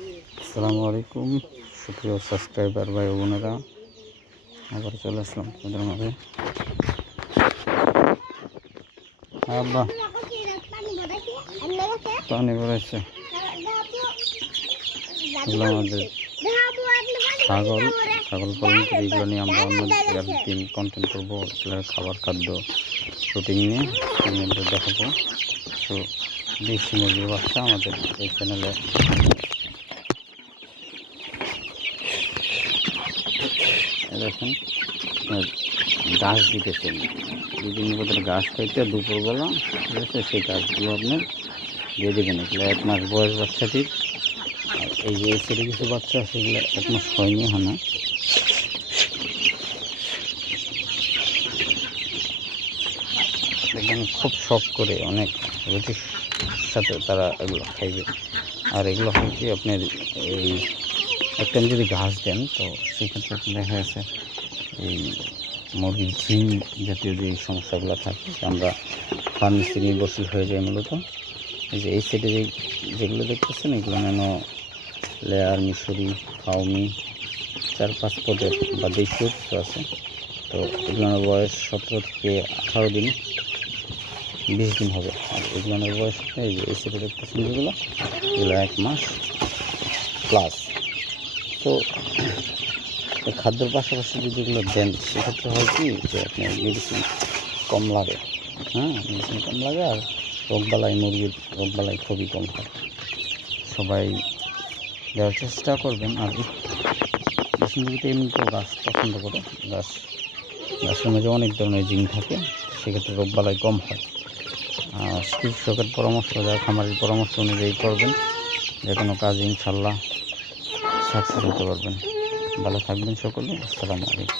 আসসালামু আলাইকুম সুপ্রিয় সাবস্ক্রাইবার ভাই ও বোনেরা, আবার চলে আসলাম তোমাদের মাঝে। আব্বা পানি বেড়াইছে, এগুলো আমাদের ছাগল পালন করি। এগুলো নিয়ে আমরা অন্য দিন কন্টেন্ট করবো, খাবার খাদ্য রুটিন নিয়ে আমাদের দেখাবো। তো দেশি মুরগির বাচ্চা আমাদের এই চ্যানেলে দেখেন ঘাস দিতেছেন, বিভিন্ন প্রকার ঘাস খাইতে দুপুরবেলা, ঠিক আছে? সেই ঘাসগুলো আপনার দিয়ে দেবেন। এগুলো 1 মাস বয়স বাচ্চাটির। আর এই যে ছেলে কিছু বাচ্চা সেগুলো 1 মাস হয়নি, না দেখবেন খুব শখ করে অনেক রুটির সাথে তারা এগুলো খাইবে। আর এগুলো হয় কি, আপনার এই একটা যদি ঘাস দেন তো সেক্ষেত্রে দেখা গেছে এই মুরগির ঝিম জাতীয় যে সমস্যাগুলো থাকে, আমরা ফার্মেসি নির্ভরশীল হয়ে যায় মূলত। এই যে এই সাইডে যেগুলো দেখতেছেন, এগুলো ন্যানো লেয়ার, মিশরি, ফাউমি, 4-5 পদের বা দেশীয় কিছু আছে। তো এগুলোর বয়স 17 থেকে 18 দিন, 20 দিন হবে। আর এগুলোর বয়স এই যে এই সাইডে দেখতেছেন যেগুলো, এগুলো 1 মাস প্লাস। তো খাদ্যর পাশাপাশি যদি এগুলো দেন সেক্ষেত্রে হয় কি যে আপনার মেডিসিন কম লাগে, মেডিসিন কম লাগে। আর মুরগির রোগবালাই খুবই কম হয়। সবাই দেওয়ার চেষ্টা করবেন। আর দেশি মুরগিতে এমনিতেও গাছ পছন্দ করে, গাছের মধ্যে অনেক ধরনের জিন থাকে, সেক্ষেত্রে রোগবালাই কম হয়। আর চিকিৎসকের পরামর্শ যা খামারের পরামর্শ অনুযায়ী করবেন, যে কোনো কাজ ইনশাল্লাহ সাকসেস হতে পারবেন। ভালো থাকবেন সকলে। আসসালামু আলাইকুম।